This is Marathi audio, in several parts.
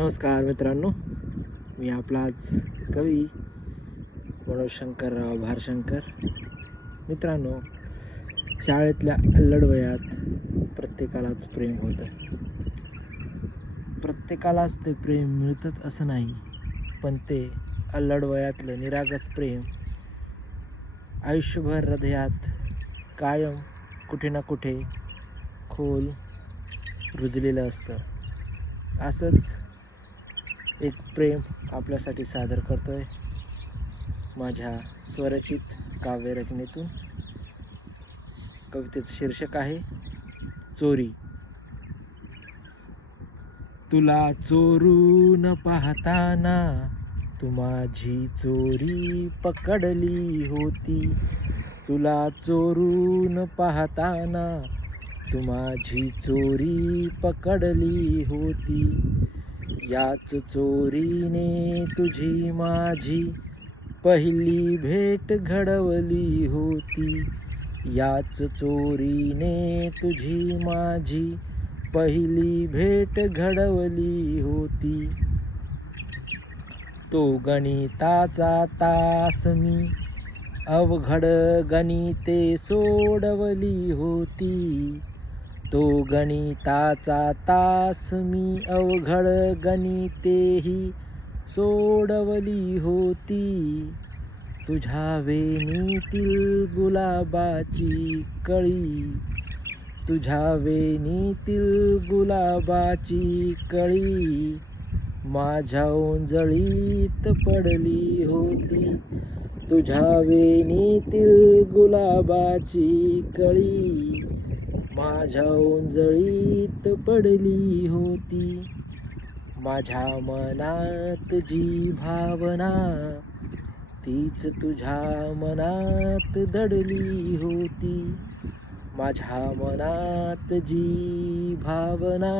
नमस्कार मित्रांनो, मी आपलाच कवी मनोज शंकरराव भारशंकर. मित्रांनो, शाळेतल्या अल्लड वयात प्रत्येकालाच प्रेम होतं. प्रत्येकालाच ते प्रेम मिळतंच असं नाही, पण ते अल्लड वयातलं निरागस प्रेम आयुष्यभर हृदयात कायम कुठे ना कुठे खोल रुजलेलं असतं. असंच एक प्रेम आपल्यासाठी सादर करतोय माझ्या स्वरचित काव्यरचनेतून. कवितेचं शीर्षक आहे चोरी. तुला चोरून पाहताना तू माझी चोरी पकडली होती. तुला चोरून पाहताना तू माझी चोरी पकडली होती. याच चोरीने तुझी माझी पहिली भेट घडवली होती. याच चोरीने तुझी माझी पहिली भेट घडवली होती. तो गणिताचा तास मी अवघड गणिते सोडवली होती. तो गणिताचा तास मी अवघड गणितेही सोडवली होती. तुझ्या वेणीतील गुलाबाची कळी, तुझ्या वेणीतील गुलाबाची कळी माझ्या ओंजळीत पडली होती. तुझ्या वेणीतील गुलाबाची कळी माझ्या ओंजळीत पडली होती. माझ्या मनात जी भावना तीच तुझ्या मनात दडली होती. माझ्या मनात जी भावना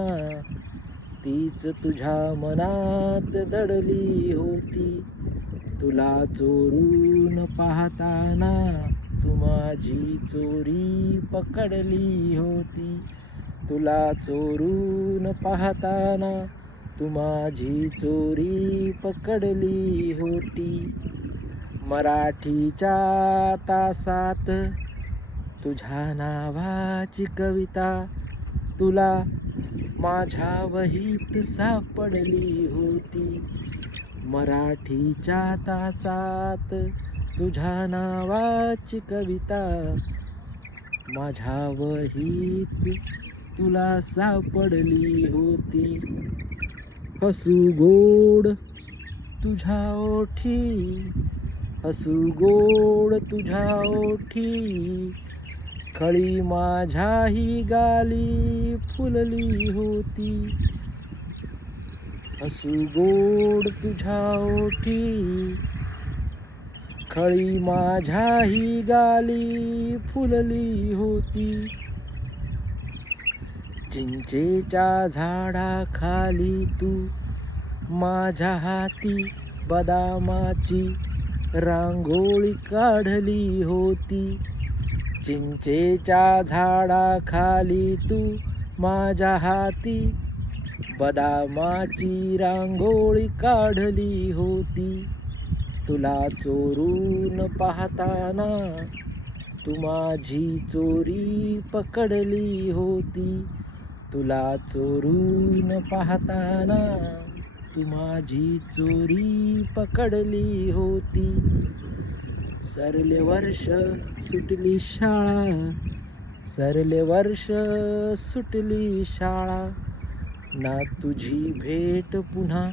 तीच तुझ्या मनात दडली होती. तुला चोरून पाहताना तू माझी चोरी पकडली होती. तुला चोरून पाहताना तू माझी चोरी पकडली होती. मराठीच्या तासात तुझ्या नावाची कविता तुला माझ्या वहीत सापडली होती. मराठीच्या तासात तुझ्या नावाची कविता माझ्या वहीत तुला सापडली होती. हसू गोड तुझ्या ओठी, हसू गोड तुझ्या ओठी खळी माझ्याही गाली फुलली होती. हसू गोड तुझ्या ओठी खळी माझ्याही गाली फुलली होती. चिंचेच्या झाडाखाली तू माझ्या हाती बदामाची रांगोळी काढली होती. चिंचेच्या झाडाखाली तू माझ्या हाती बदामाची रांगोळी काढली होती. तुला चोरून पाहताना तू माझी चोरी पकडली होती. तुला चोरून पाहताना तू माझी चोरी पकडली होती. सरले वर्ष सुटली शाळा, सरले वर्ष सुटली शाळा ना तुझी भेट पुन्हा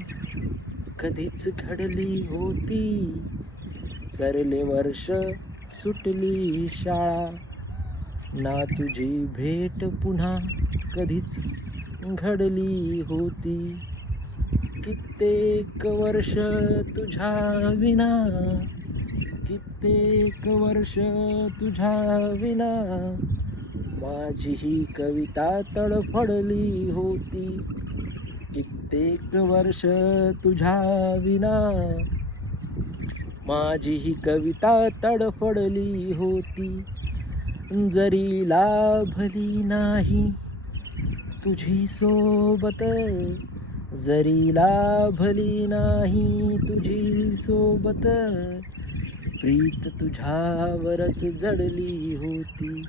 कधीच घडली होती. सरले वर्ष सुटली शाळा ना तुझी भेट पुन्हा कधीच घडली होती. कित्येक वर्ष तुझ्या विना, कित्येक वर्ष तुझ्या विना माझी ही कविता तडफडली होती. कित्येक वर्ष तुझ्या विना माझी ही कविता तडफडली होती. जरी लाभली नाही तुझी सोबत, जरी लाभली नाही तुझी सोबत, प्रीत तुझ्यावरच जडली होती.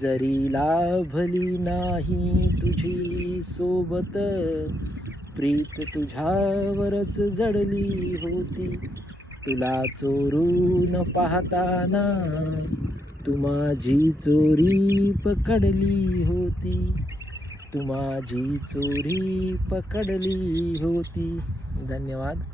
जरी लाभली नाही तुझी सोबत, प्रीत तुझ्यावरच जडली होती. तुला चोरून पाहताना तू माझी चोरी पकडली होती. तू माझी चोरी पकडली होती. धन्यवाद.